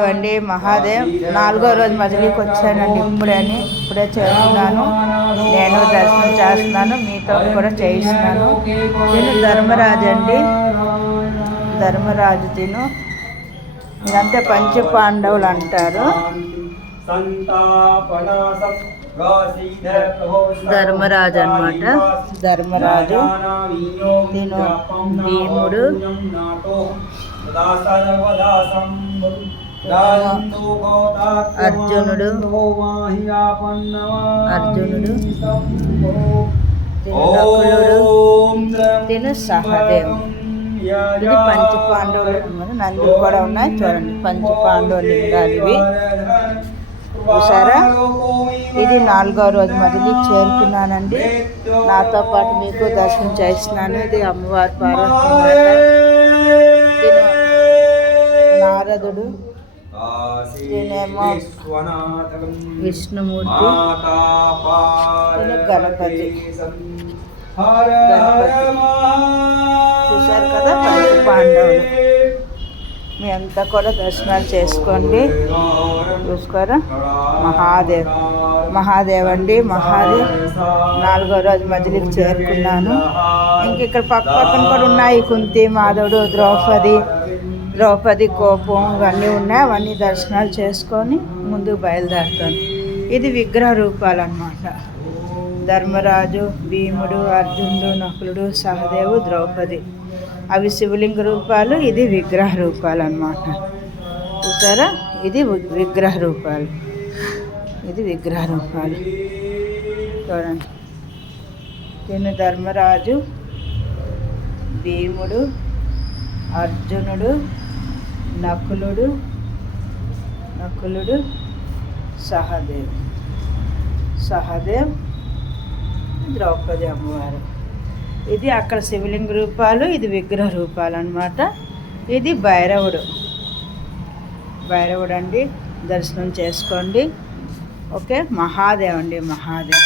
అండి మహాదేవ్ 4వ రోజు మజిలీకి వచ్చానండి. ఇప్పుడే చేస్తున్నాను. నేను దర్శనం చేస్తున్నాను, మీతో కూడా చేయిస్తున్నాను. నేను ధర్మరాజు అండి, ధర్మరాజు తిను. ఇదంతా పంచ పాండవులు అంటారు. ధర్మరాజు అన్నమాట. ధర్మరాజు తిను, భీముడు, అర్జునుడు నకులుడు తిను, సహదేవ్. ఇది పంచ పాండవులు. నంది కూడా ఉన్నాయి చూడండి. పంచ పాండవులు లింగాలు ఇవి చూసారా. ఇది 4వ రోజు మజిలీ చేరుకున్నానండి. నాతో పాటు మీకు దర్శనం చేస్తున్నాను. ఇది అమ్మవారి పార్వతీ నారదుడు, విష్ణుమూర్తి, గణపతి. చూశారు కదా పంచ పాండవులు. మీ అంతా కూడా దర్శనాలు చేసుకోండి. చూసుకోరా. మహాదేవ్ అండి. మహాదేవ్ 4వ రోజు మజిలీకి చేరుకున్నాను. ఇంక ఇక్కడ పక్కన కూడా ఉన్నాయి. కుంతి, మాధవుడు, ద్రౌపది కోపం ఇవన్నీ ఉన్నాయి. అవన్నీ దర్శనాలు చేసుకొని ముందుకు బయలుదేరుతాను. ఇది విగ్రహ రూపాలు అన్నమాట. ధర్మరాజు, భీముడు, అర్జునుడు, నకులుడు, సహదేవు, ద్రౌపది అవి శివలింగ రూపాలు. ఇది విగ్రహ రూపాలు అన్నమాట. చూసారా. ఇది విగ్రహ రూపాలు. చూడండి. దీన్ని ధర్మరాజు, భీముడు, అర్జునుడు, నకులుడు, సహదేవ్, ద్రౌపది అమ్మవారు. ఇది అక్కడ శివలింగ రూపాలు, ఇది విగ్రహ రూపాలు అన్నమాట. ఇది భైరవుడు అండి. దర్శనం చేసుకోండి. ఓకే. మహాదేవ్ అండి. మహాదేవ్.